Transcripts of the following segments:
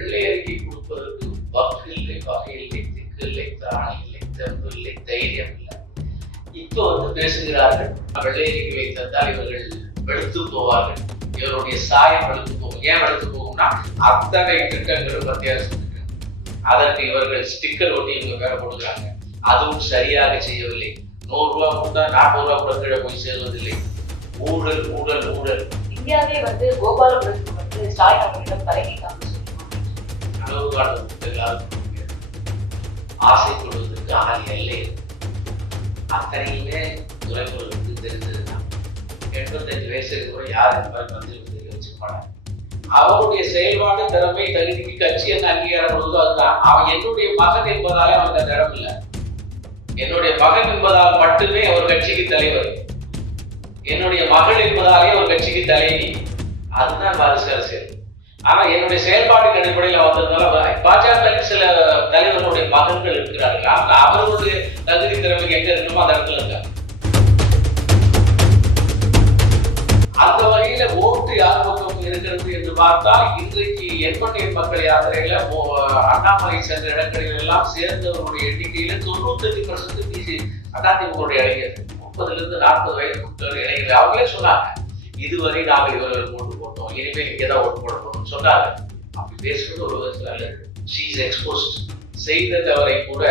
வெள்ளை அறிக்கை கொடுப்பதற்கு வக்கு இல்லை, வகை இல்லை, திக்கு இல்லை, திராணி இல்லை, தெம்பு இல்லை, தைரியம் இல்லை. இப்போ பேசுகிறார்கள், வெள்ளை அறிக்கை தந்தால் இவர்கள் வெளுத்து போவார்கள், இவருடைய சாயம் வெளுத்து போகும். ஏன் வெளுத்து போகும்னா அத்தனை திட்டங்களும் மத்திய அரசு திட்டம். அதற்கு இவர்கள் ஸ்டிக்கர் ஒட்டி இவங்க பேர போடுகிறாங்க. அதுவும் சரியாக செய்யவில்லை. 100 ரூபாய் கொடுத்தா 40 ரூபாய் கூட கீழே போய் சேர்வதில்லை. ஊழல் ஊழல் ஊழல். இந்தியாவே கோபாலபுரத்துக்கு ஸ்டாலின் அவர்களிடம் தலைமை அளவு காலம் எல்லாருக்கும் ஆசை கொள்வதற்கு ஆனால் எல்லை. அத்தனையுமே துறைமுறைக்கு தெரிஞ்சதுதான். 85 வயசுக்கு கூட யார் இந்த மாதிரி மந்திரி வச்சுப்பாங்க. அவருடைய செயல்பாடு, திறமை, தகுதிக்கு கட்சி என்ன அங்கீகாரம் கொடுத்தோ அதுதான். அவன் என்னுடைய மகன் என்பதாலே அவனுக்கு அந்த இடம் இல்லை. என்னுடைய மகன் என்பதால் மட்டுமே அவர் கட்சிக்கு தலைவர், என்னுடைய மகள் என்பதாலே ஒரு கட்சிக்கு தலைவி. அதுதான் வாரிசு அரசியல். ஆனா என்னுடைய செயல்பாட்டின் அடிப்படையில் வந்ததுனால பாஜக சில தலைவர்களுடைய மகன்கள் இருக்கிறார்கள். அவர்களுடைய தகுதி திறமைக்கு எங்க இருக்கணுமோ அந்த இடத்துல இருக்காங்க. அந்த வகையில ஓட்டு யார் பக்கம் இருக்கிறது என்று பார்த்தால், இன்றைக்கு எண்மணியின் மக்கள் யாத்திரையில அண்ணாமலை சென்ற இடங்களில் எல்லாம் சேர்ந்தவர்களுடைய எண்ணிக்கையில 98% பிசி அதிமுக இளைஞர்கள், 30 வயது 40 வயது இளைஞர்கள். அவங்களே சொன்னாங்க, இதுவரை நாங்கள் இவர்கள் ஓட்டு போட்டோம், இனிமேல் இங்கேதான் ஓட்டு போட போறோம்னு சொன்னாங்க. அப்படி பேசுறது ஒரு விதத்துல அல்ல. She is exposed. செய்த தவறை கூட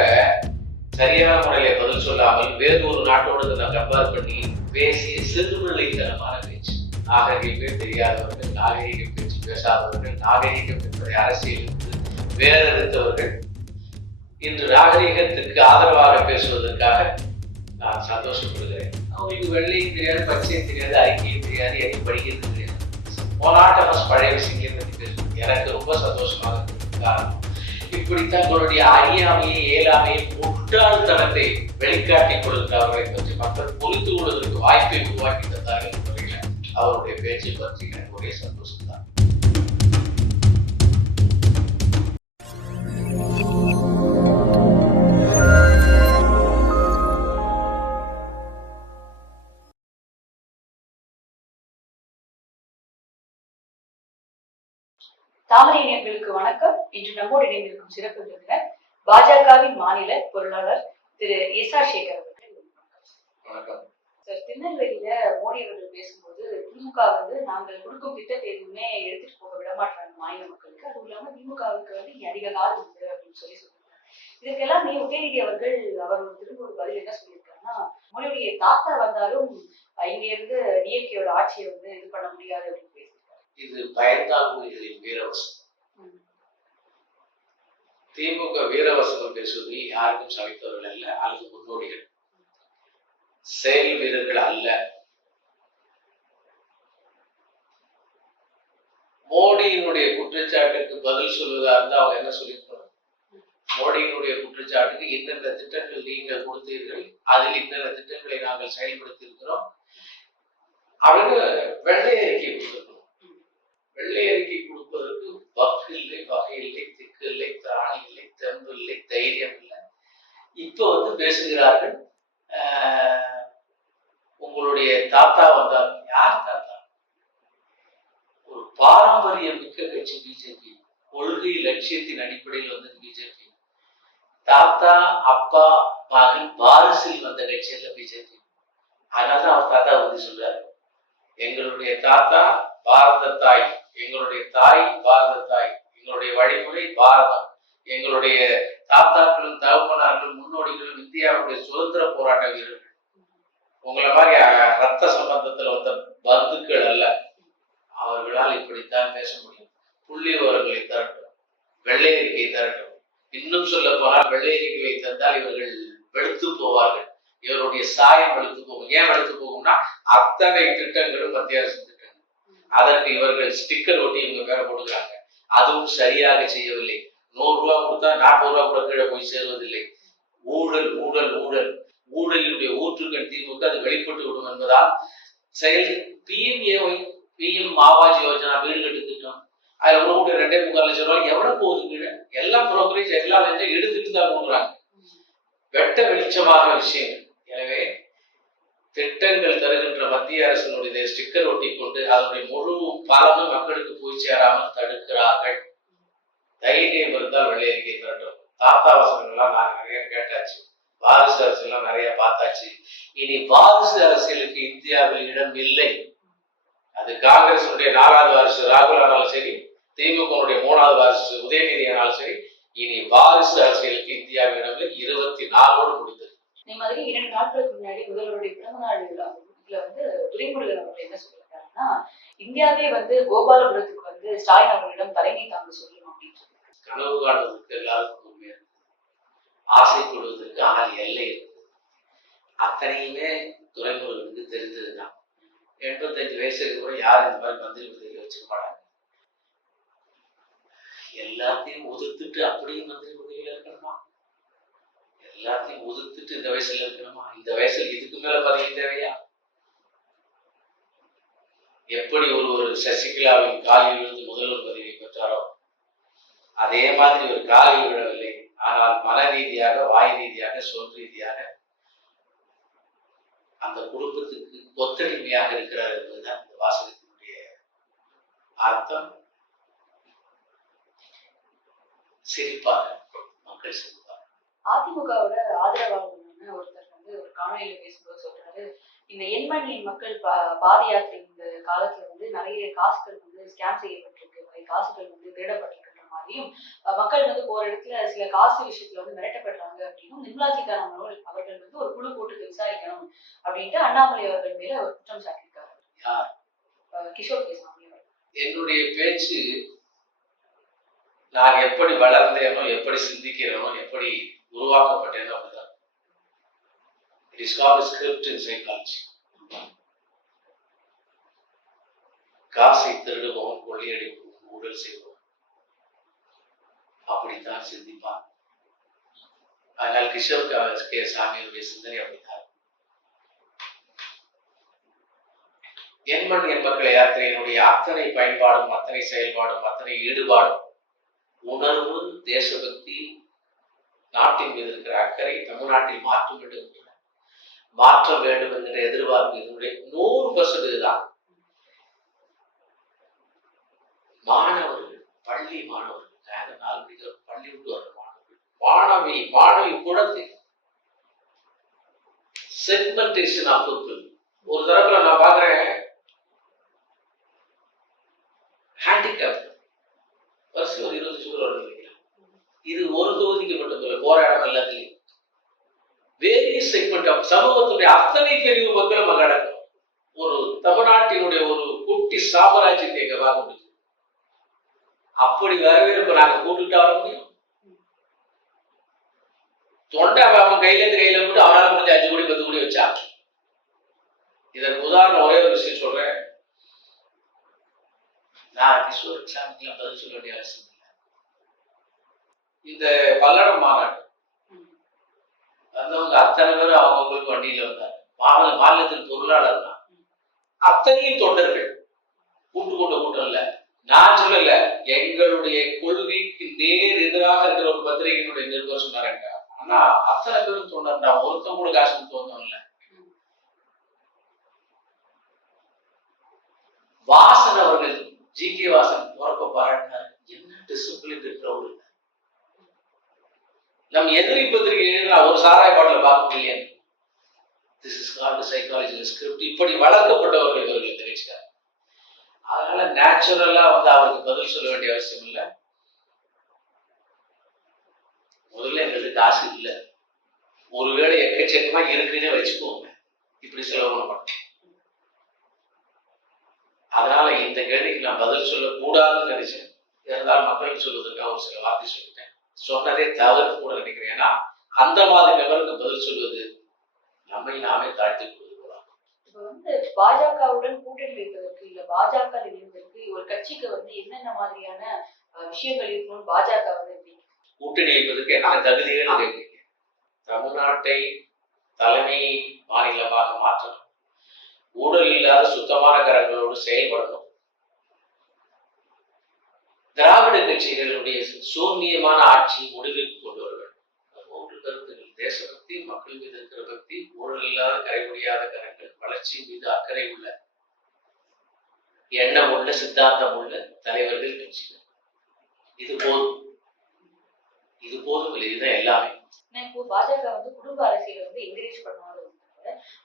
சரியான முறையில பதில் சொல்லாமல் வேறு ஒரு நாட்டோடு கம்பேர் பண்ணி பேசிய சிறுநிலைத்தனமான பேச்சு. நாகரிகமே தெரியாதவர்கள், நாகரிக பேச்சு பேசாதவர்கள், நாகரிகம் என்பதை அரசியலிருந்து வேறறுத்தவர்கள் இன்று நாகரிகத்திற்கு ஆதரவாக பேசுவதற்காக நான் சந்தோஷப்படுகிறேன். அவங்களுக்கு வெள்ளையும் தெரியாது, பச்சையும் தெரியாது, அறிக்கையும் தெரியாது, எதையும் படிக்கிறது தெரியாது. போராட்டமஸ் பழைய விஷயங்களை பற்றி பேசுவது எனக்கு ரொம்ப சந்தோஷமாக இருக்கு. காரணம், இப்படி தங்களுடைய அறியாமையை, இயலாமையை, முட்டாள்தனத்தை வெளிக்காட்டிக் கொடுக்கிறவர்களை பற்றி மக்கள் புரிந்து கொள்வதற்கு வாய்ப்பை உருவாக்கி தந்தார்கள். முறையில் அவருடைய பேச்சை பற்றி எனக்கு ஒரே சந்தோஷம் தான். தாமரை நேயர்களுக்கு வணக்கம். இன்று நம்மோடு இணைந்திருக்கும் சிறப்பு விருந்தினர் பாஜகவின் மாநில பொருளாளர் திரு எஸ்.ஆர். சேகர் அவர்கள். வணக்கம் சார். திருநெல்வேலியில மோடி அவர்கள் பேசும்போது திமுக நாங்கள் கொடுக்கும் திட்டத்தை எதுவுமே எடுத்துட்டு போக விடமாட்டாங்க மாநில மக்களுக்கு, அதுவும் இல்லாம திமுகவுக்கு அதிக காலம் உண்டு அப்படின்னு சொல்லியிருக்காங்க. இதற்கெல்லாம் உதயநிதி அவர்கள் அவர் திரும்ப ஒரு பதில் என்ன சொல்லியிருக்காருன்னா, மோடியுடைய தாத்தா வந்தாலும் இங்க இருந்து டிஎம்கேயோட ஆட்சியை இது பண்ண முடியாது அப்படின்னு பேசியிருக்காரு. இது பயந்தாங்குழிகளின் வீரவசம். திமுக வீரவசனம் பேசுவதில் யாருக்கும் சமைத்தவர்கள் அல்ல, அல்லது முன்னோடிகள், செயல் வீரர்கள் அல்ல. மோடியினுடைய குற்றச்சாட்டுக்கு பதில் சொல்வதா இருந்தா அவங்க என்ன சொல்லியிருப்பாங்க? மோடியினுடைய குற்றச்சாட்டுக்கு இந்தந்த திட்டங்கள் நீங்கள் கொடுத்தீர்கள், அதில் இந்தந்த திட்டங்களை நாங்கள் செயல்படுத்தி இருக்கிறோம் அப்படின்னு வெள்ளை அறிக்கை கொடுத்திருக்கிறோம். வெள்ளை அறிக்கை கொடுப்பதற்கு வக்கு இல்லை, வகை இல்லை, திக்கு இல்லை, திராணி இல்லை, தெம்பு இல்லை, தைரியம் இல்லை. இப்போ பேசுகிறார்கள், உங்களுடைய தாத்தா வந்தார். யார் தாத்தா? ஒரு பாரம்பரியம் மிக்க கட்சி பிஜேபி. கொள்கை லட்சியத்தின் அடிப்படையில் வந்தது பிஜேபி. தாத்தா, அப்பா, மகன் வாரிசில் வந்த கட்சி அல்ல பிஜேபி. அதனாலதான் அவர் தாத்தா சொல்றாரு, எங்களுடைய தாத்தா பாரத தாய், எங்களுடைய தாய் பாரத தாய், எங்களுடைய வழிமுறை பாரதம், எங்களுடைய தாத்தாக்களும் தகப்பனார்களும் முன்னோடிகளும் இந்தியாவுடைய சுதந்திர போராட்ட வீரர்கள். உங்களை மாதிரி ரத்த சம்பந்தத்தில் வந்த பந்துக்கள் அல்ல. அவர்களால் இப்படித்தான் பேச முடியும். புள்ளி விவரங்களை தரட்டும், வெள்ளை அறிக்கை தரட்டும். இன்னும் சொல்ல போனால் வெள்ளை அறிக்கையை தந்தால் இவர்கள் வெளுத்து போவார்கள், இவருடைய சாயம் வெளுத்து போகும். ஏன் வெளுத்து போகும்னா அத்தனை திட்டங்களும் மத்திய அரசு திட்டங்கள். அதற்கு இவர்கள் ஸ்டிக்கர் ஒட்டி இவங்க பேர போடுகிறாங்க. அதுவும் சரியாக செய்யவில்லை. 100 ரூபாய் கொடுத்தா 40 ரூபாய் கூட கீழே போய் சேர்வதில்லை. ஊழல் ஊழல் ஊழல். ஊழலினுடைய ஊற்றுக்கண் திமுக அது வெளிப்பட்டு விடும் என்பதால் செயல் பிஎம் ஆவாஸ் யோஜனா, வீடு கட்டு திட்டம், அதுல கூட 2.25 லட்சம் ரூபாய் எவ்வளவு போகுது கீழே? எல்லாம் புரோக்கரேஜ், எல்லாம் எடுத்துட்டு தான் கொடுக்குறாங்க. வெட்ட வெளிச்சமாக விஷயங்கள். எனவே திட்டங்கள் தருகின்ற மத்திய அரசினுடைய ஸ்டிக்கர் ஒட்டி கொண்டு அதனுடைய முழு பலனும் மக்களுக்கு போய் சேராமல் தடுக்கிறார்கள். தைரியம் இருந்தால் வெள்ளை அறிக்கை திரட்டும். தாத்தா வசனங்கள்லாம் நாங்க நிறைய கேட்டாச்சு, வாரிசு அரசியலாம் நிறைய பார்த்தாச்சு. இனி வாரிசு அரசியலுக்கு இந்தியாவில் இடம் இல்லை. அது காங்கிரசுடைய 4வது வாரிசு ராகுல் ஆனாலும் சரி, திமுகவுடைய 3வது வாரிசு உதயநிதி ஆனாலும் சரி, இனி வாரிசு அரசியலுக்கு இந்தியாவில் இடம் இல்லை. 24ஓடு முடிந்தது. இந்த மாதிரி 2 நாட்களுக்கு முன்னாடி முதல்வருடைய பிறந்த நாள் இதுல வந்து துரைமுருகன் அவர்கள் என்ன சொல்லியிருக்காருன்னா, இந்தியாவே வந்து கோபாலபுரத்துக்கு வந்து ஸ்டாலின் அவர்களிடம் தலைமை தாங்க சொல்லணும் அப்படின்னு. கனவு காணுவதற்கு எல்லாருக்கும் உண்மை இருக்கு, ஆசைப்படுவதற்கு ஆனால் எல்லை இருக்கு. அத்தனையுமே துரைமுருகனுக்கு தெரிஞ்சதுதான். 85 வயசுக்கு கூட யாரும் இந்த மாதிரி மந்திரி பதவியில வச்சுக்க மாட்டாங்க. எல்லாத்தையும் ஒதுத்துட்டு அப்படியே மந்திரி பதவியில இருக்கணுமா? எல்லாத்தையும் ஒதுத்துட்டு இந்த வயசுல இருக்கணுமா? இந்த வயசுல இதுக்கு மேல பதவி தேவையா? எப்படி ஒரு சசிகலாவின் காலில் விழுந்து முதல்வர் பதவியை பெற்றாரோ அதே மாதிரி ஒரு காலில் விழவில்லை, ஆனால் மன ரீதியாக, வாய் ரீதியாக, சொல் ரீதியாக அந்த குடும்பத்துக்கு ஒத்துழைமையாக இருக்கிறார் என்பதுதான் இந்த வாசகத்தினுடைய அர்த்தம். சிரிப்பாக மக்கள் சிரிப்பார். அதிமுகவோட ஆதரவாளர்களான ஒருத்தர் வந்து ஒரு காணொலியில பேசும்போது சொல்றாரு, இந்த எண்மணி மக்கள் பாத யாத்திரை இந்த காலத்துல வந்து நிறைய காசுகள் வந்து ஸ்கேம் செய்யப்பட்டிருக்கு, நிறைய காசுகள் வந்து திருடப்பட்டிருக்கின்ற மாதிரியும், மக்கள் வந்து போற இடத்துல சில காசு விஷயத்துல வந்து மிரட்டப்படுறாங்க அப்படின்னும், நிர்மலா சீதாராமன் அவர்கள் வந்து ஒரு குழு போட்டு விசாரிக்கணும் அப்படின்ட்டு அண்ணாமலை அவர்கள் மேல ஒரு குற்றம் சாட்டியிருக்காரு. கிஷோர் கேசாமி அவர்கள். என்னுடைய பேச்சு நான் எப்படி வளர்ந்தேனோ, எப்படி சிந்திக்கிறேனோ, எப்படி உருவாக்கப்பட்டேனோ அப்படிதான். It is called script in psychology. காசை திருடுபவன், கொள்ளையடிப்பவன், ஊழல் செய்வோம் அப்படித்தான் சிந்திப்பான். அதனால் கிஷோர் கே சாமியுடைய சிந்தனை அப்படித்தான். எண்மண் மக்கள் யாத்திரையினுடைய அத்தனை பயன்பாடும், அத்தனை செயல்பாடும், அத்தனை ஈடுபாடும், உணர்வு, தேசபக்தி, நாட்டின் மீது இருக்கிற அக்கறை, தமிழ்நாட்டில் மாற்றம் வேண்டும் என்கிற எதிர்பார்ப்பு இதனுடைய 100% தான். மாணவர்கள், பள்ளி மாணவர்கள், 4 மணிக்கு பள்ளி விட்டு வர மாணவர்கள், மாணவி குழந்தை செக்மெண்டேஷன் ஆஃப் பீப்பிள். ஒரு தரப்புல நான் பாக்குறேன் ஹேண்டிகேப் வருஷம் ஒரு 20 பேர் வருது. இது ஒரு தொகுதிக்கு மட்டுமல்ல, போராட்டம் எல்லாத்திலையும் வேரியஸ் செக்மெண்ட் ஆஃப் சமூகத்துடைய அத்தனை பிரிவு மக்களும் அங்க அடக்கும். ஒரு தமிழ்நாட்டினுடைய ஒரு குட்டி சாம்ராஜ்யத்தை எங்க பார்க்க முடியும். அப்படி வரவேற்பு நாங்க கூட்டுட்டா வர முடியும்? தொண்டை அவன் கையில இருந்து கையில போட்டு அவனால முடிஞ்ச 5 கோடி 10 கோடி வச்சா. இதற்கு உதாரணம் ஒரே ஒரு விஷயம் சொல்றேன். நான் கிஷோர் சாமிக்கெல்லாம் பதில் சொல்ல வேண்டிய அவசியம் இல்லை. இந்த பல்லடம் மாநாடு வந்தவங்க அத்தனை பேரும் அவங்களுக்கு வண்டியில வந்தாங்க. மாநிலத்தின் பொருளாளர் தான். அத்தனையும் தொண்டர்கள். கூட்டம் இல்ல. நான் சொல்லல, எங்களுடைய கொள்கைக்கு நேர் எதிராக இருக்கிற ஒரு பத்திரிகையினுடைய நிருபர் சொன்னாருங்க. ஆனா அத்தனை பேரும் தொண்டர்டா, ஒருத்தம் கூட காசு கொடுத்து வந்தோம் இல்ல. வாசன் அவர்கள், ஜி.கே. வாசன் போறப்ப பாராட்டினார். என்ன டிசிப்ளின் இருக்கிறவரு. நம்ம எதிரி பத்திரிகை எழுதினா ஒரு சாராய பாட்டில பார்க்க முடியல. This is called psychology script. இப்படி வளர்க்கப்பட்டவர்கள் இவர்கள் தெரிவிச்சார். அதனால நேச்சுரலா வந்து அவருக்கு பதில் சொல்ல வேண்டிய அவசியம் இல்லை. முதல்ல எங்களுக்கு காசு இல்லை, ஒருவேளை எக்கச்சக்கமா இருக்குன்னு வச்சுக்கோங்க, இப்படி செலவு பண்ண மாட்டோம். அதனால இந்த கேள்விக்கு நான் பதில் சொல்லக்கூடாதுன்னு நினைச்சேன். இருந்தாலும் மக்களுக்கு சொல்வதற்காக ஒரு சில வார்த்தை சொல்லிட்டேன். சொன்னதே தவறு கூட நினைக்கிறேன். ஏன்னா அந்த மாதிரி நபருக்கு பதில் சொல்வது நம்மை நாமே தாழ்த்தி கொள்வதுதான். இப்ப வந்து பாஜகவுடன் கூட்டணி வைப்பதற்கு, இல்ல பாஜக இணைவதற்கு ஒரு கட்சிக்கு வந்து என்னென்ன மாதிரியான விஷயங்கள் இருக்கணும்னு பாஜக வந்து கூட்டணி வைப்பதற்கு என்ன தகுதிகள் கேட்கிறீங்க? தமிழ்நாட்டை தலைமை மாநிலமாக மாற்றணும், ஊழல் இல்லாத சுத்தமான கரங்களோடு செயல்படணும், திராவிட கட்சிகளுடைய சூன்யமான ஆட்சி முடிவுக்கு கொண்டு வர வேண்டும். 3 கருத்துகள்: தேசபக்தி, மக்கள் மீது இருக்கிற பக்தி, ஊழல் இல்லாத கரை முடியாத கரங்கள், வளர்ச்சி மீது அக்கறை உள்ள, எண்ணம் உள்ள, சித்தாந்தம் உள்ள தலைவர்கள், கட்சிகள். இது போதும். இது போதும் இல்லை, இதுதான் எல்லாமே. இப்போ பாஜக வந்து குடும்ப அரசியலை வந்து என்கரேஜ் பண்ணுவாங்க.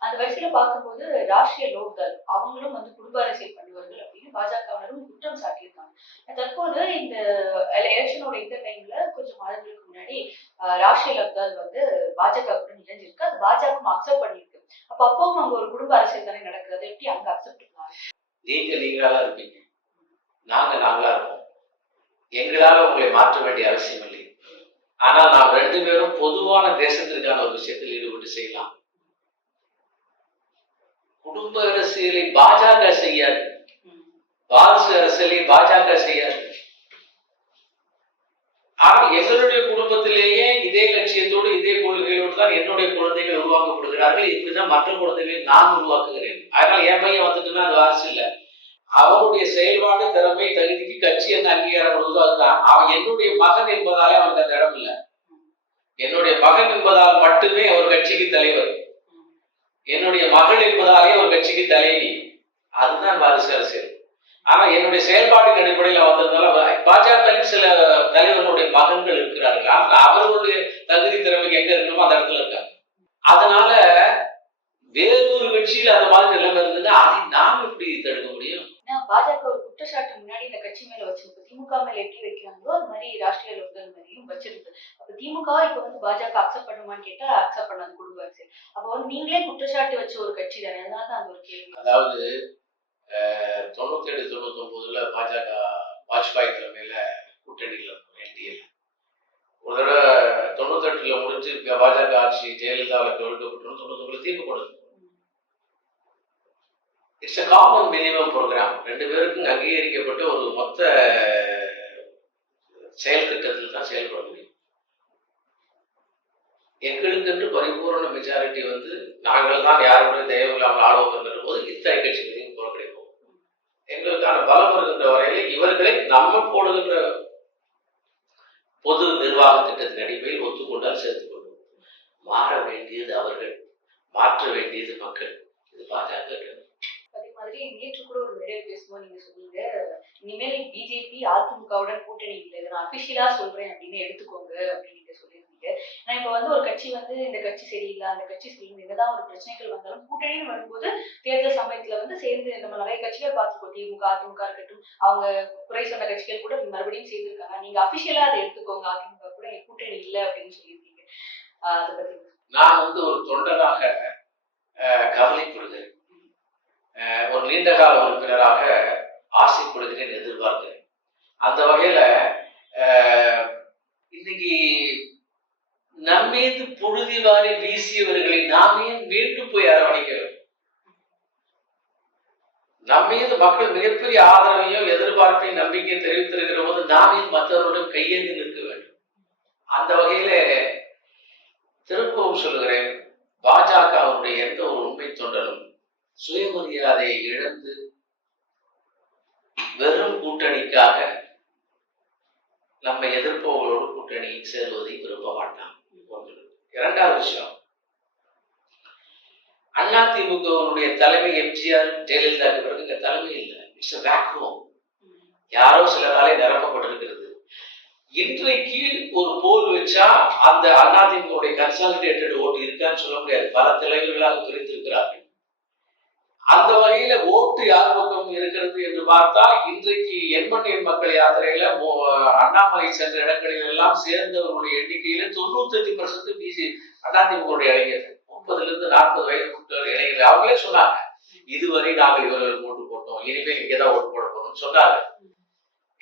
அந்த வரிசையில பார்க்கும்போது ராஷ்டிரிய லோக்தள் அவங்களும் வந்து குடும்ப அரசியல் பண்ணுவார்கள் அப்படின்னு பாஜகவினரும் குற்றம் சாட்டியிருக்காங்க. தற்போது இந்த எலெக்ஷனோட இந்த டைம்ல கொஞ்சம் மாதங்களுக்கு முன்னாடி ராஷ்டிரிய லோக்தள் வந்து பாஜக கூட இணைஞ்சிருக்கு. அது பாஜக அக்செப்ட் பண்ணிருக்கு. அப்பவும் அங்க ஒரு குடும்ப அரசியல் தானே நடக்கிறது, எப்படி அங்க அக்செப்ட் பண்ணாங்க? நீங்களா தான் இருப்பீங்க, நாங்களா இருப்போம். எங்களால உங்களை மாற்ற வேண்டிய அவசியம் இல்லை. ஆனால் நாம் 2 பேரும் பொதுவான தேசத்திற்கான ஒரு விஷயத்தில் ஈடுபட்டு செய்யலாம். குடும்ப அரசியலை பாஜக செய்யாது, வாரிசு அரசியலை பாஜக செய்யாது. ஆனால் எங்களுடைய குடும்பத்திலேயே இதே லட்சியத்தோடு இதே கொள்கைகளோடு தான் என்னுடைய குழந்தைகள் உருவாக்கப்படுகிறார்கள். இப்படிதான் மற்ற குழந்தைகளை நான் உருவாக்குகிறேன். அதனால என் பையன் வந்துட்டுன்னா அது வாரிசு இல்லை. அவனுடைய செயல்பாடு, திறமை, தகுதிக்கு கட்சி என்ன அங்கீகாரம் கொடுத்தோ அதுதான். அவன் என்னுடைய மகன் என்பதாலே அவனுக்கு அந்த இடம் இல்லை. என்னுடைய மகன் என்பதால் மட்டுமே ஒரு கட்சிக்கு தலைவர், என்னுடைய மகள் என்பதாலே ஒரு கட்சிக்கு தலைவி. அதுதான் வாரிசு அரசியல். ஆனா என்னுடைய செயல்பாட்டின் அடிப்படையில் வந்ததுனால பாஜகவில் சில தலைவர்களுடைய மகன்கள் இருக்கிறார்கள். ஆனால் அவர்களுடைய தகுதி திறமைக்கு எங்க இருக்கணுமோ அந்த இடத்துல இருக்காங்க. அதனால வேறொரு கட்சியில் அந்த மாதிரி நிலைமை இருந்ததுன்னா அதை நாம் எப்படி தடுக்க முடியும்? பாஜக ஒரு குற்றச்சாட்டு முன்னாடி இந்த கட்சி மேல வச்சிருக்கு. திமுக மேல எப்படி வைக்கிறாங்களோ அது மாதிரி ராஷ்டிரிய லோக்தள் மேலையும் வச்சிருக்கு. அப்ப திமுக இப்ப வந்து பாஜக அக்செப்ட் பண்ணுமான்னு கேட்டா அக்செப்ட் பண்ணாது குடும்ப அரசியல். அப்ப வந்து நீங்களே குற்றச்சாட்டு வச்ச ஒரு கட்சி தானே, அதனால தான் அந்த ஒரு கேள்வி. அதாவது 97, 99ல பாஜக வாஜ்பாய் தலைமையில கூட்டணியில் இருக்கும் என்டிஏ. ஒரு தடவை 98ல முடிஞ்சு பாஜக ஆட்சி ஜெயலலிதாவில் கவிழ்க்கப்பட்டு 99ல தீர்ப்பு கொடுத்து. It's a common minimum programme. 2 பேருக்கும் அங்கீகரிக்கப்பட்ட ஒரு மொத்த செயல் திட்டத்தில் தான் செயல்பட முடியும். எங்களுக்கு பரிபூர்ண மெஜாரிட்டி வந்து நாங்கள் தான் யாருடைய தயவு இல்லாமல் ஆளுவோங்கிற போது இத்தனை கட்சிகளையும் புறக்கணிப்போம். எங்களுக்கான பலம் இருக்கின்ற வரையில் இவர்களை நம்ம போடுகின்ற பொது நிர்வாக திட்டத்தின் அடிப்படையில் ஒத்துக்கொண்டால் சேர்த்துக் கொள்வோம். மாற வேண்டியது அவர்கள், மாற்ற வேண்டியது மக்கள். இது பாஜக. அதே மாதிரி நேற்று கூட ஒரு மேடையை பேசும்போது நீங்க சொன்னீங்க, இனிமேல் பிஜேபி அதிமுகவுடன் கூட்டணி இல்லை, நான் அபிஷியலா சொல்றேன் அப்படின்னு எடுத்துக்கோங்க அப்படின்னு நீங்க சொல்லியிருந்தீங்க. நான் இப்ப வந்து ஒரு கட்சி வந்து இந்த கட்சி சரியில்லை அந்த கட்சி சரியில்லை, என்னதான் ஒரு பிரச்சனைகள் வந்தாலும் கூட்டணின்னு வரும்போது தேர்தல் சமயத்துல வந்து சேர்ந்து நம்ம நிறைய கட்சிகள் பார்த்துக்கோ, திமுக அதிமுக இருக்கட்டும், அவங்க குறை சொன்ன கட்சிகள் கூட மறுபடியும் சேர்ந்திருக்காங்க. நீங்க அபிஷியலா அதை எடுத்துக்கோங்க, அதிமுக கூட கூட்டணி இல்லை அப்படின்னு சொல்லியிருக்கீங்க. அதை பத்தி நான் வந்து ஒரு தொண்டனாக கவலைப்படுகிறேன், ஒரு நீண்ட கால உறுப்பினராக ஆசைப்படுகிறேன், எதிர்பார்க்கிறேன். அந்த வகையில இன்னைக்கு நம்மீது புழுதி வாரி வீசியவர்களை நாமே மீண்டும் போய் அரவணைக்க வேண்டும். நம்மீது மக்கள் மிகப்பெரிய ஆதரவையும் எதிர்பார்ப்பையும் நம்பிக்கையும் தெரிவித்திருக்கிற போது நாமே மற்றவருடன் கையேந்தி நிற்க வேண்டும். அந்த வகையில திரும்பவும் சொல்லுகிறேன், பாஜகவுடைய எந்த ஒரு உண்மை தொண்டனும் சுயமரியாதையை இழந்து வெறும் கூட்டணிக்காக நம்ம எதிர்ப்பவர்களோடு கூட்டணி சேருவதை விரும்ப மாட்டான். இரண்டாவது விஷயம், அதிமுகவுடைய தலைமை எம்ஜிஆர் ஜெயலலிதாவுக்கு பிறகு இங்க தலைமை இல்லை. It's a vacuum. யாரோ சிலராலே நிரப்பப்பட்டிருக்கிறது. இன்றைக்கு ஒரு போல் வச்சா அந்த அதிமுகவுடைய கன்சாலிடேட்டட் ஓட்டு இருக்கான்னு சொல்ல முடியாது. பல தலைவர்களாக பிரிந்திருக்கிறார்கள். அந்த வகையில ஓட்டு யார் பக்கம் இருக்கிறது என்று பார்த்தால் இன்றைக்கு எண்மண் எண் மக்கள் யாத்திரையில அண்ணாமலை சென்ற இடங்களில் எல்லாம் சேர்ந்தவர்களுடைய எண்ணிக்கையில 95% பிசி அதிமுக இளைஞர்கள், 30 to 40 வயது இளைஞர்கள். அவங்களே சொன்னாங்க, இதுவரை நாங்கள் இவர்களுக்கு ஓட்டு போட்டோம், இனிமேல் இங்கேதான் ஓட்டு போட போறோம்னு சொன்னாங்க.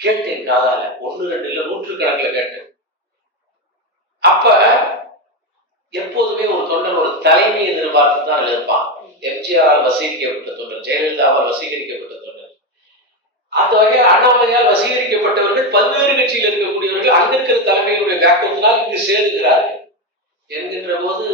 கேட்டேன் காதால, 1, 2 இல்ல, நூற்றுக்கணக்கில் கேட்டேன். அப்ப எப்போதுமே ஒரு தொண்டன் ஒரு தலைமை எதிர்பார்த்து தான் இருப்பான். எம்ஜிஆரால் வசீகரிக்கப்பட்ட தொண்டர், ஜெயலலிதாவால் வசீகரிக்கப்பட்ட தொண்டர். அந்த வகையில் அண்ணாமலையால் வசீகரிக்கப்பட்டவர்கள் பல்வேறு கட்சியில் இருக்கக்கூடியவர்கள் அங்க இருக்கிற தலைமையுடைய வேக்கத்தினால் இங்கு சேருகிறார்கள் என்கின்ற போது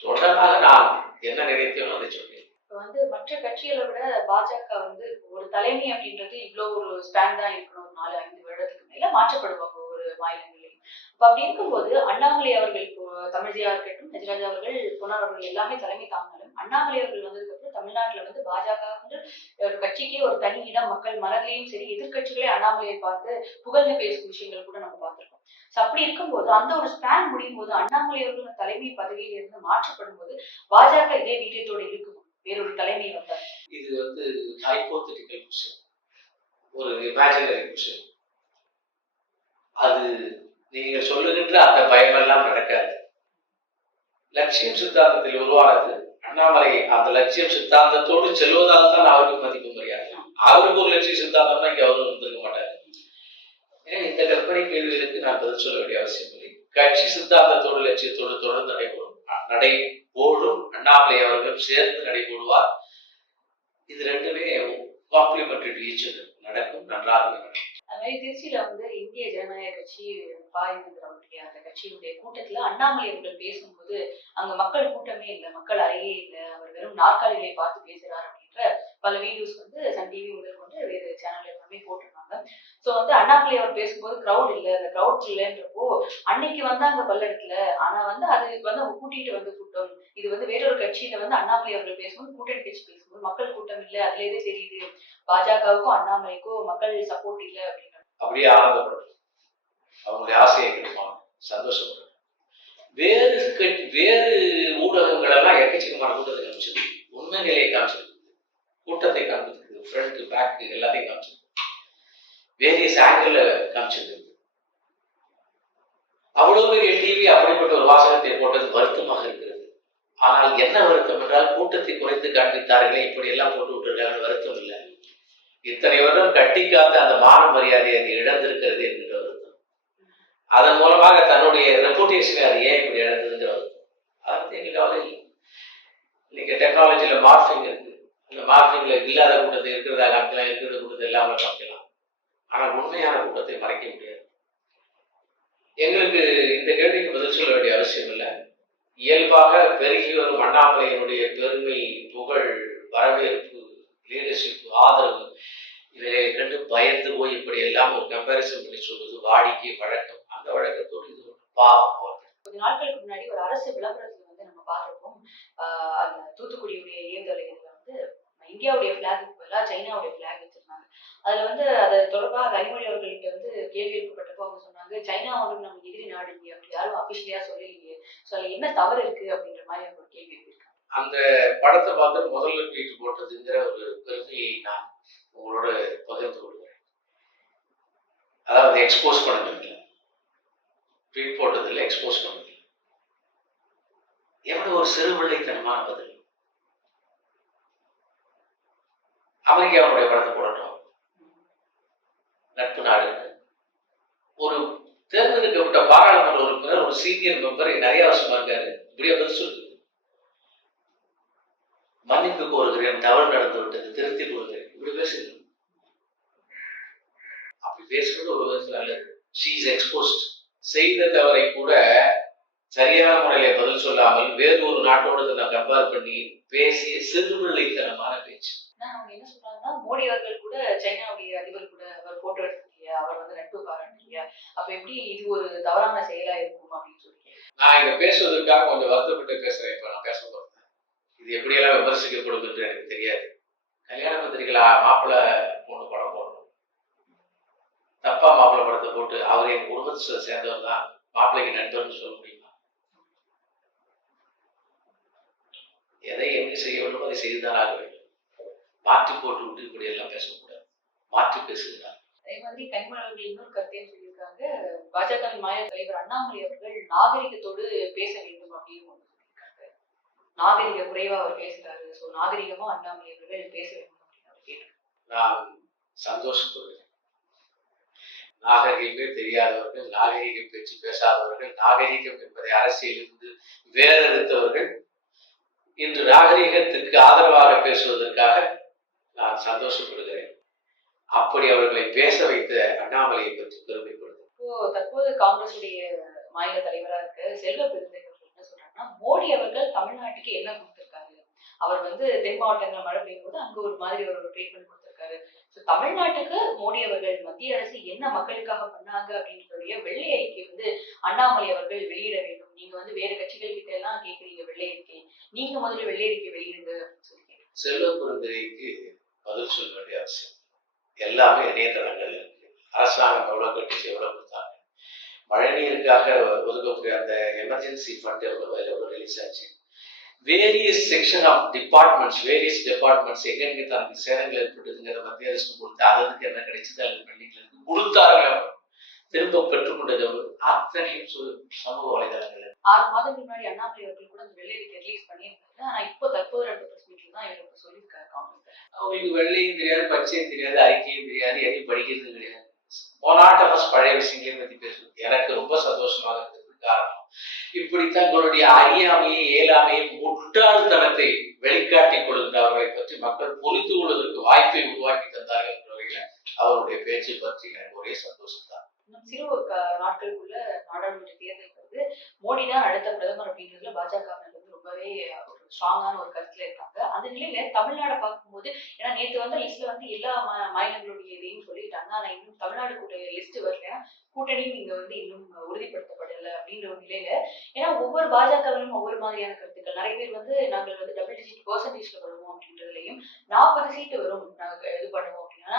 தொடர்பாக நான் என்ன நினைத்தேன் அதை சொன்னேன். வந்து மற்ற கட்சிகளை விட பாஜக வந்து ஒரு தலைமை அப்படின்றது இவ்வளவு ஒரு ஸ்டாண்ட் தான் இருக்கணும். 4-5 வருடத்துக்கு மேல மாற்றப்படுவாங்க ஒரு மாநிலங்களிலும். அப்ப அப்படி இருக்கும்போது அண்ணாமலை அவர்கள், இப்போ தமிழிசையா இருக்கட்டும், ஹெச்ராஜா அவர்கள், பொன்னார் அவர்கள் எல்லாமே தலைமை தாங்கினாலும் அண்ணாமலை அவர்கள் வந்ததுக்கு அப்புறம் தமிழ்நாட்டுல வந்து பாஜக வந்து ஒரு கட்சிக்கே ஒரு தனி இடம், மக்கள் மனதிலையும் சரி, எதிர்க்கட்சிகளே அண்ணாமலையை பார்த்து புகழ்ந்து பேசும் விஷயங்கள் கூட நம்ம பார்த்திருக்கோம். சோ அப்படி இருக்கும்போது அந்த ஒரு ஸ்பேன் முடியும் போது அண்ணாமலை அவர்கள் தலைமை பதவியில இருந்து மாற்றப்படும் போது பாஜக இதே வீரியத்தோட இருக்குமா வேறொரு தலைமை வந்தா? இது வந்து ஹைப்போதெட்டிக்கல் கொஸ்டின், ஒரு இமேஜினரி கொஸ்டின். அது நீங்க சொல்லுகின்ற அந்த பயமெல்லாம் நடக்காது. லட்சியம் சித்தாந்தத்தில் உருவானது. அண்ணாமலை அந்த லட்சியம் சித்தாந்தத்தோடு செல்வதால் தான் அவருக்கு மதிப்பு மரியாதை. அவருக்கு ஒரு லட்சிய சித்தாந்தம்னா இங்க அவரும் இருந்திருக்க மாட்டாரு. ஏன்னா இந்த கற்பனை கேள்விகளுக்கு நான் பதில் சொல்ல வேண்டிய அவசியம் இல்லை. கட்சி சித்தாந்தத்தோடு லட்சியத்தோடு தொடர்ந்து நடைபோடும் அண்ணாமலை அவர்களும் சேர்ந்து நடைபோடுவார். இது ரெண்டுமே காம்ப்ளிமெண்டரி ஈச் அதர், நடக்கும், நன்றாகவே நடக்கும். அது மாதிரி திருச்சியில வந்து இந்திய ஜனநாயக கட்சி பாயுங்கிறவருடைய அந்த கட்சியினுடைய கூட்டத்துல அண்ணாமலை அவர்கள் பேசும்போது அங்க மக்கள் கூட்டமே இல்லை, மக்கள் அறையே இல்லை, அவர் வெறும் நாற்காலிகளை பார்த்து பேசுறாரு அப்படின்ற பல வீடியோஸ் வந்து சன் டிவி முதல் கொண்டு வேறு சேனல் எல்லாமே போட்டிருக்காங்க. சோ வந்து அண்ணாமலை அவர் பேசும்போது கிரௌட் இல்ல, அந்த கிரௌட் இல்லைன்றப்போ அன்னைக்கு வந்தாங்க பல்லடத்துல, ஆனா வந்து அது வந்து அவங்க கூட்டிட்டு வந்து கூட்டம். இது வந்து வேறொரு கட்சியில வந்து அண்ணாமலை அவர்கள் பேசும்போது கூட்டணி கட்சி பேசும்போது மக்கள் கூட்டம் இல்ல, அதுல எதே தெரியுது பாஜகவுக்கும் அண்ணாமலைக்கும் மக்கள் சப்போர்ட் இல்ல அப்படின்னு. அப்படியே ஆனந்தப்படும், அவங்களுடைய ஆசையை கிடைப்பாங்க, சந்தோஷப்படும். வேறு ஊடகங்கள் எல்லாம் எக்கச்சக்கமான கூட்டத்தை காமிச்சிருக்கு, உண்மை நிலையை காமிச்சிருக்கு, கூட்டத்தை காமிச்சிருக்கு, ஃப்ரண்ட் பேக் எல்லாத்தையும் காமிச்சிருக்கு, வேரியஸ் ஆங்கிள் காமிச்சிருக்கு. அவ்வளவு பெரிய டிவி அப்படிப்பட்ட ஒரு வாசகத்தை போட்டது வருத்தமாக இருக்கிறது. ஆனால் என்ன வருத்தம் என்றால் கூட்டத்தை குறைத்து காண்பித்தார்களே, இப்படி எல்லாம் போட்டு விட்டுருக்காங்க, வருத்தம் இல்லை. இத்தனை வருடம் கட்டி காத்த அந்த மான மரியாதையை அது இழந்திருக்கிறது என்கிற வருத்தம். அதன் மூலமாக தன்னுடைய ரெப்புடேஷனை அது ஏன் இப்படி இழந்ததுங்கிற வருத்தம். அதை பத்தி எங்களுக்கு கவலை இல்லை. இன்னைக்கு டெக்னாலஜியில மார்பிங் இருக்கு, அந்த மார்பிங்ல இல்லாத கூட்டத்தை இருக்கிறதா காமிக்கலாம், இருக்கிற கூட்டத்தை இல்லாமல் காமிக்கலாம். ஆனால் உண்மையான கூட்டத்தை மறைக்க முடியாது. எங்களுக்கு இந்த கேள்விக்கு பதில் சொல்ல வேண்டிய அவசியம் இல்லை. இயல்பாக பெருகி வரும் அண்ணாமலையினுடைய பெருமை, புகழ், வரவேற்பு, லீடர்ஷிப், ஆதரவு, இதை கண்டு பயந்து போய் இப்படி எல்லாம் ஒரு கம்பேரிசன் பண்ணி சொல்வது வாடிக்கை வழக்கம். அந்த வழக்கத்தோடு இது ஒரு பாவம். கொஞ்ச நாட்களுக்கு முன்னாடி ஒரு அரசு விளம்பரத்துல வந்து நம்ம பார்த்திருப்போம், அந்த தூத்துக்குடியுடைய ஏவுதளத்துல வந்து இந்தியாவுடைய பிளாக் பதிலா சைனாவுடைய பிளாக் வச்சிருந்தாங்க. அதுல வந்து அது தொடர்பாக கனிமொழி அவர்கள்ட்ட வந்து கேள்வி எழுப்பப்பட்டப்போ அவங்க சொன்னாங்க, சைனா வந்து நம்ம எதிரி நாடு இல்லையே, அப்படி யாரும் அபிஷியலா சொல்லலையே, ஸோ அதுல என்ன தவறு இருக்கு அப்படின்ற மாதிரி அவங்க கேள்வி எழுப்பியிருக்காங்க. அந்த படத்தை பார்த்து முதல்ல ட்வீட் போட்டதுங்கிற ஒரு பெருமையை நான் உங்களோட பகிர்ந்து கொள்கிறேன். அதாவது எக்ஸ்போஸ் பண்ணதில்லை, ட்வீட் போட்டதில்லை, எக்ஸ்போஸ் பண்ணதில்லை. எவ்வளவு ஒரு சிறுபிள்ளைத்தனமான பதில். அமெரிக்காவுடைய படத்தை போடட்டும், நட்பு நாடு, ஒரு தேர்ந்தெடுக்கப்பட்ட பாராளுமன்ற உறுப்பினர், ஒரு சீனியர் மெம்பர், நிறைய வருஷமா இருக்காரு, இப்படியே பதில் சொல்லுது. மன்னிப்பு கோருகிறேன், தவறு நடந்து விட்டது, திருத்தி கொள்கிறேன், இப்படி பேசுகிறேன். அப்படி பேசுறது ஒரு விதத்தில் நல்லது. She is exposed. செய்த தவறை கூட சரியான முறையில பதில் சொல்லாமல் வேறு ஒரு நாட்டோடு தன்னை கம்பேர் பண்ணி பேசிய சிறுபிள்ளைத்தனமான பேச்சு. அவங்க என்ன சொல்றாங்கன்னா, மோடி அவர்கள் கூட சைனாவுடைய அதிபர் கூட அவர் போட்டோ எடுத்துக்கலையா, அவர் வந்து நட்பு பாராட்டலையா, அப்ப எப்படி இது ஒரு தவறான செயலா இருக்கும் அப்படின்னு சொல்லி. நான் இதை பேசுவதற்காக கொஞ்சம் வருத்தப்பட்டு பேசுறேன். இப்ப நான் பேச போறேன், இது எப்படியெல்லாம் விமர்சிக்கப்படுது என்று எனக்கு தெரியாது. கல்யாண பத்திரிகையில மாப்பிள்ளை பொண்ணு படம் போடணும், தப்பா மாப்பிள்ளை படத்தை போட்டு அவர் என் குடும்பத்தை சேர்ந்தவர் தான், மாப்பிள்ளைக்கு நண்பர்னு சொல்ல முடியுமா? எதை எங்க செய்ய வேண்டுமோ அதை செய்துதான் ஆக வேண்டும். மாற்றி போட்டு விட்டு இப்படி எல்லாம் பேசக்கூடாது, மாற்றி பேசுகிறார். அதே மாதிரி கனிமொழி அவர்கள் இன்னொரு கருத்தையும் சொல்லியிருக்காங்க, பாஜக மாநில தலைவர் அண்ணாமலை அவர்கள் நாகரிகத்தோடு பேச வேண்டும் அப்படின்னு சொல்லியிருக்காங்க. நாகரிக குறைவா அவர் பேசுறாரு, சோ நாகரிகமா அண்ணாமலை அவர்கள் பேச வேண்டும் அப்படின்னு அவர் கேட்டிருக்காங்க. நான் சந்தோஷப்படுகிறேன். நாகரிகமே தெரியாதவர்கள், நாகரிகம் பேச்சு பேசாதவர்கள், நாகரிகம் என்பதை அரசியலிருந்து வேறறுத்தவர்கள் இன்று நாகரிகத்திற்கு ஆதரவாக பேசுவதற்காக நான் சந்தோஷப்படுகிறேன். அப்படி அவர்களை பேச வைத்த அண்ணாமலையை பற்றி பெருமைப்படுது. தற்போது காங்கிரசுடைய மாநில தலைவரா இருக்க செல்வ பெருந்தகைகள் என்ன சொல்றாங்கன்னா, மோடி அவர்கள் தமிழ்நாட்டுக்கு என்ன கொடுத்திருக்காரு, அவர் வந்து தென் மாவட்டங்கள் மழை பெய்யும் போது அங்க ஒரு மாதிரி ஒரு ட்ரீட்மெண்ட் கொடுத்திருக்காரு. தமிழ்நாட்டுக்கு மோடி அவர்கள் மத்திய அரசு என்ன மக்களுக்காக பண்ணாங்க அப்படின்றதுடைய வெள்ளை அறிக்கை வந்து அண்ணாமலை அவர்கள் வெளியிட வேண்டும். நீங்க வந்து வேற கட்சிகள் கிட்ட எல்லாம் கேட்கறீங்க வெள்ளை அறிக்கை, நீங்க முதல்ல வெள்ளை அறிக்கை வெளியிடுங்க அப்படின்னு சொல்லி. செல்வ பெருந்தகைக்கு பதில் சொல்ல வேண்டிய அவசியம் எல்லாமே இணையதளங்கள் இருக்கு. அரசாங்கம் எவ்வளவு கட்டிச்சு, எவ்வளவு கொடுத்தாங்க, மழைநீருக்காக ஒதுக்கக்கூடிய அந்த எமர்ஜென்சி ஃபண்ட் எவ்வளவு ரிலீஸ் ஆச்சு, various section of departments, various departments எங்கெங்க தனக்கு சேதங்கள் ஏற்பட்டதுங்கிற மத்திய அரசு கொடுத்து அதற்கு என்ன கிடைச்சது அல்லது பள்ளிகளுக்கு கொடுத்தார்கள், திரும்ப பெற்றுக்கொண்டது அத்தனையும் சமூக வலைதளங்கள். 6 மாதங்களுக்கு முன்னாடி அண்ணாமலை அவர்கள் கூட அந்த வெள்ளை அறிக்கை ரிலீஸ் பண்ணியிருந்தாரு. ஆனா இப்போ தற்போது 2 பிரஸ் மீட்ல தான் இவர் சொல்லியிருக்காரு காங்கிரஸ். அவங்களுக்கு வெள்ளையும் தெரியாது, பச்சையும் தெரியாது, அறிக்கையும் தெரியாது, எதையும் படிக்கிறது கிடையாது. போனாட்ட பழைய விஷயங்களையும் பத்தி பேசுறது எனக்கு ரொம்ப சந்தோஷமாக இருக்கிறதுக்கு காரணம் இப்படி தங்களுடைய அறியாமையை, இயலாமையை, முட்டாள்தனத்தை வெளிக்காட்டிக் கொள்கின்றவர்களை பற்றி மக்கள் புரிந்து கொள்வதற்கு வாய்ப்பை உருவாக்கி தந்தார்கள் என்ற வகையில் அவருடைய பேச்சை பற்றி எனக்கு ஒரே சந்தோஷம் தான். இன்னும் சிறு நாட்களுக்குள்ள நாடாளுமன்ற தேர்தல் வருது. மோடி தான் அடுத்த பிரதமர் அப்படின்றதுல பாஜகவினர் வந்து ரொம்பவே ஒரு ஸ்ட்ராங்கான ஒரு கருத்துல இருக்காங்க. அந்த நிலையில தமிழ்நாடை பார்க்கும்போது, ஏன்னா நேற்று வந்து லிஸ்ட்ல வந்து எல்லா மாநிலங்களுடைய இதையும் சொல்லிட்டாங்க. ஆனா இன்னும் தமிழ்நாடு லிஸ்ட் வரல, கூட்டணியும் இங்க வந்து இன்னும் உறுதிப்படுத்தப்படல அப்படின்ற ஒரு நிலையில, ஏன்னா ஒவ்வொரு பாஜகவிலும் ஒவ்வொரு மாதிரியான கருத்துக்கள். நிறைய பேர் வந்து நாங்கள் வந்து டபுள் டிஜிட் பெர்சன்டேஜ்ல வருவோம் அப்படின்றதுலையும் 40 சீட்டு வரும் நாங்க இது பண்ணுவோம் அப்படின்னா,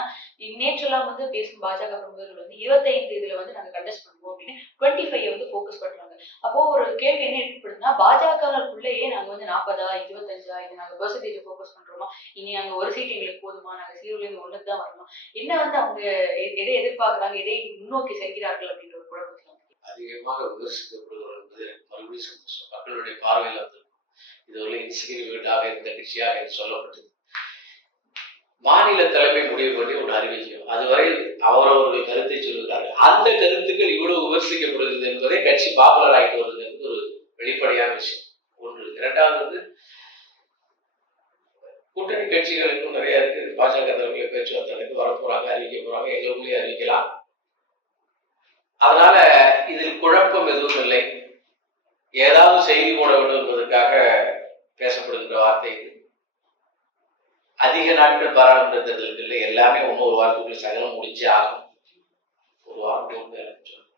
நேற்றெல்லாம் வந்து பேசும் பாஜக பிரமுகர்கள் வந்து 25 இதுல வந்து நாங்க கண்டெஸ்ட் பண்ணுவோம் அப்படின்னு 25 வந்து போக்கஸ் பண்றாங்க. அப்போ ஒரு கேள்வி என்ன ஏற்படுதுன்னா, பாஜகவுக்குள்ளேயே நாங்க வந்து 40 25 இது நாங்க பெர்சன்டேஜ் போக்கஸ் பண்றோமா, இனி அங்க ஒரு சீட் எங்களுக்கு போதுமா, நாங்க 0ல இருந்து 1க்கு தான் வரணும், என்ன வந்து அவங்க எதை எதிர்பார்க்கறாங்க, எதை முன்னோக்கி செல்கிறார்கள் அப்படின்ற ஒரு குழப்பத்தில் அதிகமாக விமர்சிக்கப்படுகிறது என்பது மறுபடியும் சந்தோஷம். மக்களுடைய பார்வையில் வந்து இதுவரை இன்சிகிரிட்டாக இருந்த கட்சியாக சொல்லப்பட்டது. மாநில தலைமை முடிவு பண்ணி ஒன்று அறிவிக்கும், அதுவரை அவரவர்கள் கருத்தை சொல்லுகிறார்கள். அந்த கருத்துக்கள் இவ்வளவு விமர்சிக்கப்படுகிறது என்பதை கட்சி பாப்புலர் ஆகிட்டு வருது என்பது ஒரு வெளிப்படையான விஷயம். ஒன்று. இரண்டாவது வந்து கூட்டணி கட்சிகளுக்கும் நிறைய இருக்கு. பாஜக தலைமையில பேச்சுவார்த்தை வரப்போறாங்க, அறிவிக்க போறாங்க, எங்களுக்குள்ளேயே அறிவிக்கலாம். அதனால இதில் குழப்பம் எதுவும் இல்லை. ஏதாவது செய்தி போட வேண்டும் என்பதற்காக பேசப்படுகின்ற வார்த்தை இது. அதிக நாட்கள் பாராளுமன்ற தேர்தலுக்கு இல்லை, எல்லாமே ஒரு வாரத்துக்குள்ள சகலம் முடிஞ்சே ஆகும். ஒரு வாரம்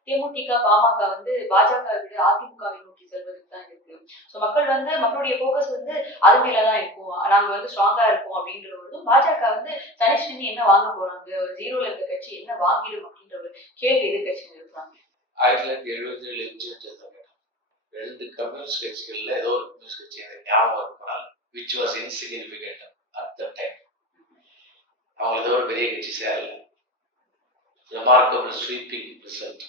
தேமுதிக பாமக வந்து பாஜக விட அதிமுகவை நோக்கி செல்வதற்கு தான் இருக்கு. சோ மக்கள் வந்து மக்களுடைய போக்கஸ் வந்து அது மேலதான் இருக்கும், நாங்க வந்து ஸ்ட்ராங்கா இருப்போம் அப்படின்ற பொழுதும் பாஜக வந்து தனிஷ்ணி என்ன வாங்க போறாங்க, ஒரு 0ல இருக்க கட்சி என்ன வாங்கிடும் அப்படின்ற ஒரு கேள்வி எதிர்கட்சிகள் இருக்காங்க. 1977 எம்ஜிஆர் 2 கம்யூனிஸ்ட் கட்சிகள்ல ஏதோ ஒரு கம்யூனிஸ்ட் கட்சி எனக்கு ஞாபகம் இருப்பதால் which was insignificant at that time. அவங்க ஏதோ ஒரு பெரிய கட்சி சேரல. remarkable sweeping result.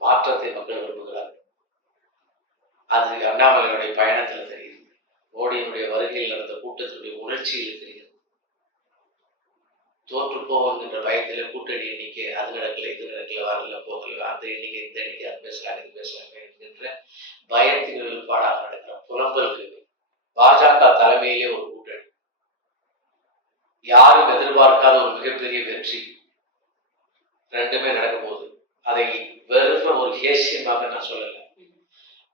மாற்றத்தை மக்கள் விரும்புகிறார்கள். அது அண்ணாமலையுடைய பயணத்துல தெரியுது, மோடியினுடைய வருகையில் நடந்த கூட்டத்தினுடைய உணர்ச்சியில் தெரிகிறது. தோற்று போவோம் என்ற பயத்தில கூட்டணி எண்ணிக்கை அது நடக்கல, இது நடக்கல, வரல, போகல, அந்த எண்ணிக்கை இந்த எண்ணிக்கை, அது பேசலாங்க, இது பேசலாங்க என்கின்ற பயத்தின் வெளிப்பாடாக நடக்கிற புலம்பலுக்கு பாஜக தலைமையிலே ஒரு கூட்டணி, யாரும் எதிர்பார்க்காத ஒரு மிகப்பெரிய வெற்றி, ரெண்டுமே நடக்கும் போது அதை வெறும் ஒரு ஹேசியமாக நான் சொல்லல.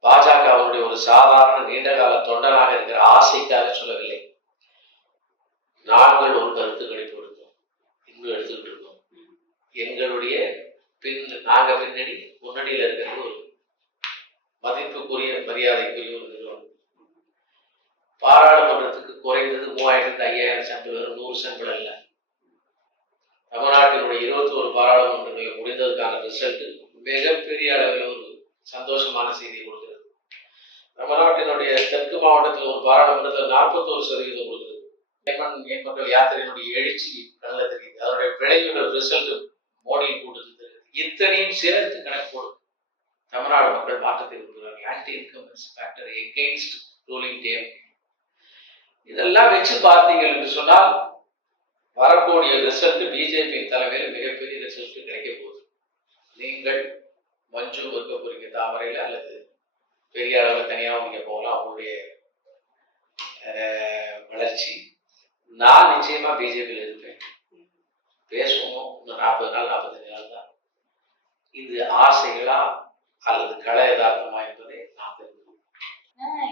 பாஜக அவருடைய ஒரு சாதாரண நீண்டகால தொண்டனாக இருக்கிற ஆசைக்காக சொல்லவில்லை. நாங்கள் ஒரு கருத்து கணிப்பு எடுத்தோம், இன்னும் எடுத்துக்கிட்டு இருக்கோம். எங்களுடைய நாங்க பின்னணி முன்னணியில் இருக்கிறது ஒரு மதிப்புக்குரிய மரியாதைக்குரிய ஒரு நிறுவனம். பாராளுமன்றத்துக்கு குறைந்தது 3000 5000 சம்பளம், 100 சம்பளம் இல்லை. தமிழ்நாட்டினுடைய 21 பாராளுமன்றங்களில் முடிந்ததுக்கான ரிசல்ட் மிகப்பெரிய அளவில் ஒரு சந்தோஷமான செய்தி கொடுக்கிறது. தமிழ்நாட்டினுடைய தெற்கு மாவட்டத்தில் ஒரு பாராளுமன்றத்தில் 41% கொடுக்கிறது. மக்கள் யாத்திரையினுடைய எழுச்சி நல்ல தெரியுது. அதனுடைய விளைவுகள் ரிசல்ட் மோடியின் கூட்டத்தில் தெரியுது. இத்தனையும் சேர்த்து கணக்கு போடும் தமிழ்நாடு மக்கள் மாற்றத்தை விரும்புகிறார்கள். Anti incumbency factor against ruling them. இதெல்லாம் வச்சு பார்த்தீங்கள் என்று சொன்னால் வரக்கூடிய ரிசல்ட் பிஜேபியின் தலைமையில் மிகப்பெரிய ரிசல்ட் கிடைக்க போகுது. நீங்கள் மஞ்சு இருக்க போறீங்க தாமரையில், அல்லது பெரிய அளவில் தனியாக நீங்க போகலாம். அவங்களுடைய வளர்ச்சி நான் நிச்சயமா பிஜேபியில் இருப்பேன். பேசுவோம். இன்னும் 40 நாள் 45 நாள் தான். இது ஆசைகளா அல்லது கள யதார்த்தமா என்பதை நான் தெரிஞ்சுக்கணும்.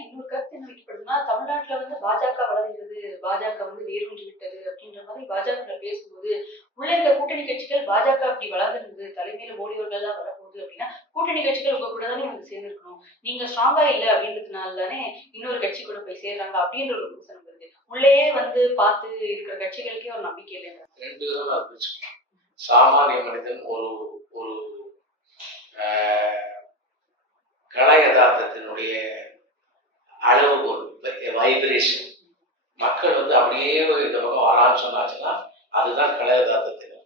இன்னொரு கருத்து என்ன வைக்கப்படுதுன்னா, தமிழ்நாட்டுல வந்து பாஜக வளர்கிறது, பாஜக வந்து வேரூன்றி விட்டது அப்படின்ற மாதிரி பாஜக பேசும்போது, உள்ள இருக்க கூட்டணி கட்சிகள் பாஜக அப்படி வளர்ந்துருந்தது, தலைமையில மோடியவர்கள் தான் வரப்போகுது அப்படின்னா கூட்டணி கட்சிகள் உங்க கூட தானே வந்து சேர்ந்துருக்கணும், நீங்க ஸ்ட்ராங்கா இல்லை அப்படின்றதுனால தானே இன்னொரு கட்சி கூட போய் சேர்றாங்க அப்படின்ற ஒரு விமர்சனம் வருது. உள்ளேயே வந்து பார்த்து இருக்கிற கட்சிகளுக்கே ஒரு நம்பிக்கை இல்லைங்க. 2 விதமா இருந்துச்சு. சாமானிய மனிதன் ஒரு ஒரு கல யதார்த்தத்தினுடைய அளவுகோல் வைப்ரேஷன் மக்கள் வந்து அப்படியே இந்த பக்கம் வரான்னு சொன்னாச்சுன்னா அதுதான் கல யதார்த்தத்தினர்.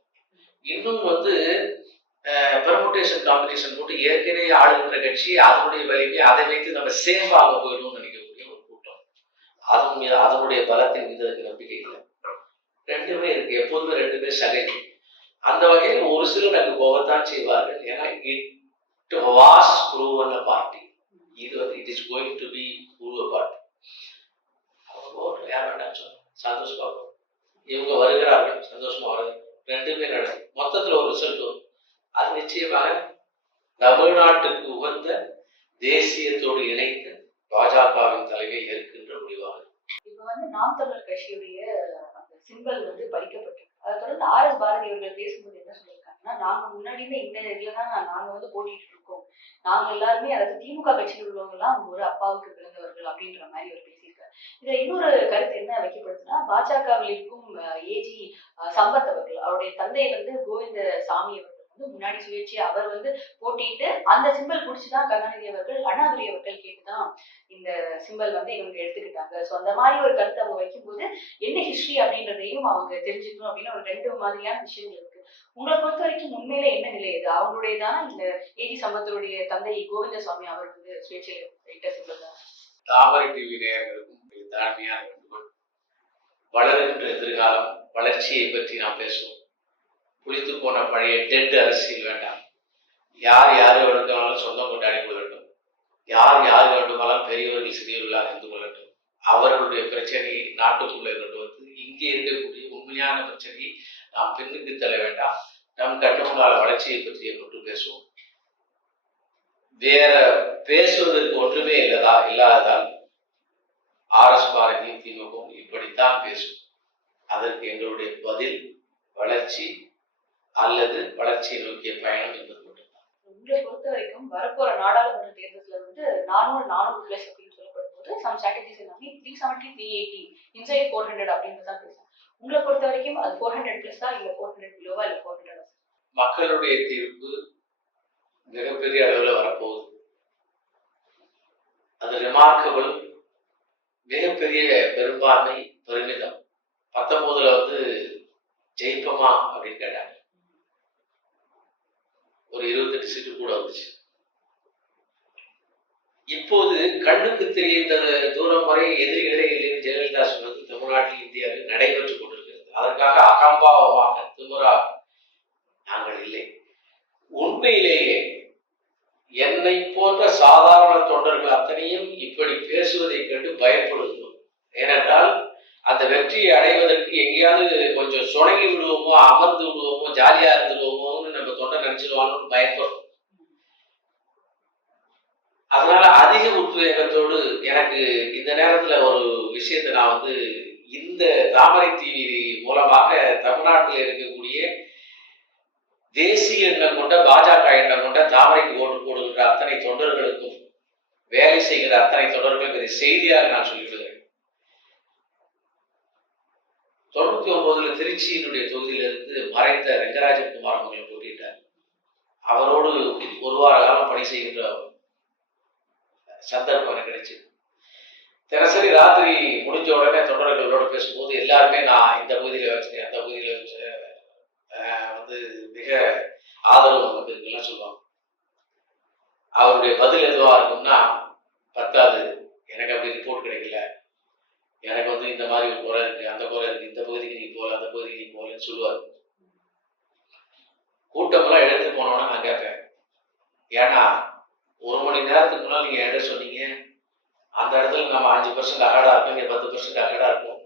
இன்னும் வந்து பெர்முட்டேஷன் காம்பினேஷன் போட்டு ஏற்கனவே ஆளுகின்ற கட்சி அதனுடைய வலிமை அதை வைத்து நம்ம சேஃபாக போயிடும்னு நினைக்கக்கூடிய ஒரு கூட்டம். அதனுடைய பலத்தின் மீது அதுக்கு நம்பிக்கை இல்லை. ரெண்டுமே இருக்கு, எப்போதுமே ரெண்டுமே சகஜம். அந்த வகையில் ஒரு சிலர் அங்கு போகத்தான் செய்வார்கள். ஏன்னா it was proven a party. இது வந்து it is going to be prove a party. அவங்க யார் வேண்டாம் சொன்னோம், சந்தோஷமா இவங்க வருகிறார்கள், சந்தோஷமா வருது, ரெண்டுமே நடக்கும். மொத்தத்தில் ஒரு ரிசல்ட் வரும். அது நிச்சயமாக தமிழ்நாட்டுக்கு உகந்த தேசியத்தோடு இணைந்த பாஜகவின் தலைமை ஏற்கின்ற முடிவாகும். இப்ப வந்து நாம் தமிழர் கட்சியுடைய அந்த சிம்பல் வந்து பறிக்கப்பட்டிருக்கு. அதை தொடர்ந்து ஆர்.எஸ். பாரதி அவர்கள் பேசும்போது என்ன சொல்லியிருக்காங்கன்னா, நாங்க முன்னாடியுமே இந்த இதுலதான் நாங்க வந்து போட்டிட்டு இருக்கோம், நாங்க எல்லாருமே அதாவது திமுக கட்சியில் உள்ளவங்க எல்லாம் ஒரு அப்பாவுக்கு பிறந்தவர்கள் அப்படின்ற மாதிரி அவர் பேசியிருக்காரு. இதுல இன்னொரு கருத்து என்ன வைக்கப்படுதுன்னா, பாஜகவில் இருக்கும் ஏஜி சம்பத் அவர்கள், அவருடைய தந்தை வந்து கோவிந்த சாமி அவர்கள் வந்து முன்னாடி சுயேட்சை அவர் வந்து போட்டிட்டு அந்த சிம்பல் பிடிச்சுதான் கருணாநிதி அவர்கள் அண்ணாதுரை அவர்கள் கேட்டுதான் இந்த சிம்பல் வந்து இவங்க எடுத்துக்கிட்டாங்க. ஸோ அந்த மாதிரி ஒரு கருத்தை அவங்க வைக்கும்போது என்ன ஹிஸ்டரி அப்படின்றதையும் அவங்க தெரிஞ்சுக்கணும் அப்படின்னு ஒரு 2 மாதிரியான விஷயங்கள் இருக்கு. உங்களை பொறுத்த வரைக்கும் உண்மையில என்ன நிலை இது? அவங்களுடையதான இந்த ஏஜி சம்பத்தருடைய தந்தை கோவிந்தசாமி அவர் வந்து சுயேட்சையில இட்ட சிம்பல் தான். தாமரை டிவி நேயர்களுக்கும் தாழ்மையான வேண்டுகோள். வளர்கின்ற எதிர்காலம், வளர்ச்சியை பற்றி நாம் பேசுவோம். புளித்து போன பழைய டெட் அரசியல் வேண்டாம். யார் யாரு வேண்டுமானாலும் சொந்தம் கொண்டாடி கொள்ளட்டும், யார் யார் வேண்டுமானாலும் பெரியவர்கள் சிறியவர்களாக இருந்து கொள்ளட்டும். அவர்களுடைய பிரச்சனையை நாட்டுக்குள்ளே கொண்டு வந்து இங்கே இருக்கக்கூடிய உண்மையான பிரச்சனையை நாம் பின்னுக்கு தள்ள வேண்டாம். நம் கட்டுமுன்னால வளர்ச்சியை பற்றி மட்டும் பேசுவோம். வேற பேசுவதற்கு ஒன்றுமே இல்லாததால் ஆர்.எஸ். பாரதியும் திமுகவும் இப்படித்தான் பேசும். அதற்கு எங்களுடைய பதில் வளர்ச்சி அல்லது வளர்ச்சியை நோக்கிய பயணம் என்பது மட்டும்தான். உங்களை பொறுத்த வரைக்கும் வரப்போற நாடாளுமன்ற தேர்தலில் வந்து 400+ அப்படின்னு சொல்லப்படும் போது சம் ஸ்ட்ராட்டஜிஸ் எல்லாமே 370, 380 இன்சைட் 400 அப்படின்னு தான் பேசுறோம். உங்களை பொறுத்த வரைக்கும் அது 400+ தான், இல்ல 400 பிலோவா, இல்ல 400? மக்களுடைய தீர்ப்பு மிகப்பெரிய அளவில் வரப்போகுது. அது ரிமார்க்கபிள், மிகப்பெரிய பெரும்பான்மை, பெருமிதம். 19 வந்து ஜெயிப்போமா அப்படின்னு கேட்டாங்க. ஒரு 28 சீட்டு கூட வந்துச்சு. இப்போது கண்ணுக்கு தெரிந்த தூரம் வரை எதிரிகளே இல்லைன்னு ஜெயலலிதா சொன்னது தமிழ்நாட்டில் இந்தியாவில் நடைபெற்றுக் கொண்டிருக்கிறது. அதற்காக அகம்பாவமாக திமுறாக நாங்கள் இல்லை. உண்மையிலேயே என்னை போன்ற சாதாரண தொண்டர்கள் அத்தனையும் இப்படி பேசுவதை கண்டு பயப்படுகிறோம். ஏனென்றால் அந்த வெற்றியை அடைவதற்கு எங்கேயாவது கொஞ்சம் சுணங்கி விடுவோமோ, அமர்ந்து விடுவோமோ, ஜாலியா இருந்துடுவோமோன்னு நம்ம தொண்டை நினைச்சிடுவானு பயப்படுறோம். அதனால அதிக உத்வேகத்தோடு எனக்கு இந்த நேரத்துல ஒரு விஷயத்தை நான் வந்து இந்த தாமரை டிவி மூலமாக தமிழ்நாட்டில் இருக்கக்கூடிய தேசிய எண்ணம் கொண்ட பாஜக எண்ணம் கொண்ட தாமரைக்கு ஓட்டு போடுகின்ற அத்தனை தொண்டர்களுக்கும், வேலை செய்கிற அத்தனை தொண்டர்களுக்கும் இதை செய்தியாக நான் சொல்லிவிடுகிறேன். 99 திருச்சியினுடைய தொகுதியிலிருந்து மறைந்த ரெங்கராஜன் குமார் அவர்கள் போட்டிட்டார். அவரோடு ஒரு வார காலம் பணி செய்கின்ற சந்தர்ப்பம் எனக்கு கிடைச்சது. தினசரி ராத்திரி முடிஞ்ச உடனே தொண்டர்களோடு பேசும்போது எல்லாருமே நான் இந்த பகுதியில் வச்சேன், அந்த பகுதியில் வச்சேன், வந்து மிக ஆதரவு நமக்கு இருக்குன்னு சொல்லுவாங்க. அவருடைய பதில் எதுவா இருக்கும்னா, பத்தாது, எனக்கு அப்படி ரிப்போர்ட் கிடைக்கல, எனக்கு வந்து இந்த மாதிரி ஒரு குறை இருக்கு, அந்த குறை இருக்கு, இந்த பகுதிக்கு நீ போகல, அந்த பகுதிக்கு நீ போகலன்னு சொல்லுவார். கூட்டமெல்லாம் எழுந்து போனோன்னா நான் கேட்பேன், ஏன்னா 1 மணி நேரத்துக்கு முன்னால் நீங்க என்கிட்ட சொன்னீங்க அந்த இடத்துல நம்ம 5% அகடா இருக்கும், இங்க 10% அகடா இருக்கும்.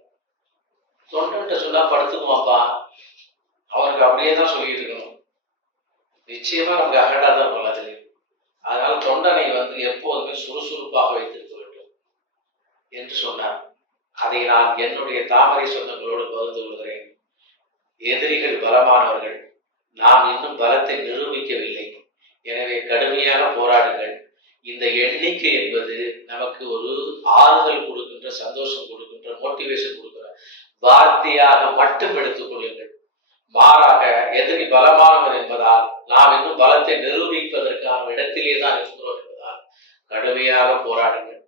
தொண்டன்ட்ட சொன்னா படுத்துக்குவாப்பா, அவருக்கு அப்படியே தான் சொல்லிட்டு இருக்கணும். நிச்சயமா நமக்கு அகடா தான் இருக்கும் அதுல. அதனால தொண்டனை வந்து எப்போதுமே சுறுசுறுப்பாக வைத்திருக்க வேண்டும் என்று சொன்னார். அதை நான் என்னுடைய தாமரை சொந்தங்களோடு பகிர்ந்து கொள்கிறேன். எதிரிகள் பலமானவர்கள், நாம் இன்னும் பலத்தை நிரூபிக்கவில்லை. எனவே கடுமையாக போராடுங்கள். இந்த எண்ணிக்கை என்பது நமக்கு ஒரு ஆறுதல் கொடுக்கின்ற, சந்தோஷம் கொடுக்கின்ற என்ற மோட்டிவேஷன் கொடுக்கிற வார்த்தையாக மட்டும் எடுத்துக் கொள்ளுங்கள். மாறாக எதிரி பலமானவர் என்பதால் நாம் இன்னும் பலத்தை நிரூபிப்பதற்கான இடத்திலே தான் இருக்கிறோம் என்பதால் கடுமையாக போராடுங்கள்,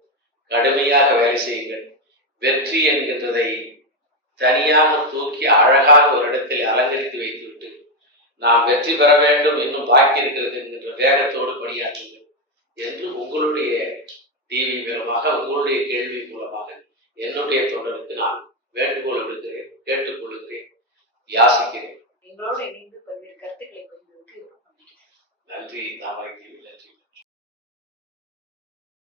கடுமையாக வேலை செய்யுங்கள். வெற்றி என்கின்றதை தனியாக தூக்கி அழகாக ஒரு இடத்தில் அலங்கரித்து வைத்துவிட்டு நாம் வெற்றி பெற வேண்டும், இன்னும் பாக்கி இருக்கிறது என்கின்ற வேகத்தோடு பணியாற்றுங்கள் என்று உங்களுடைய டிவி மூலமாக, உங்களுடைய கேள்வி மூலமாக என்னுடைய தொடருக்கு நான் வேண்டுகோள் விடுக்கிறேன், கேட்டுக்கொள்கிறேன், யாசிக்கிறேன். எங்களோடு இணைந்து பல்வேறு கருத்துக்களை பகிர்ந்ததற்கு நன்றி தாமரை.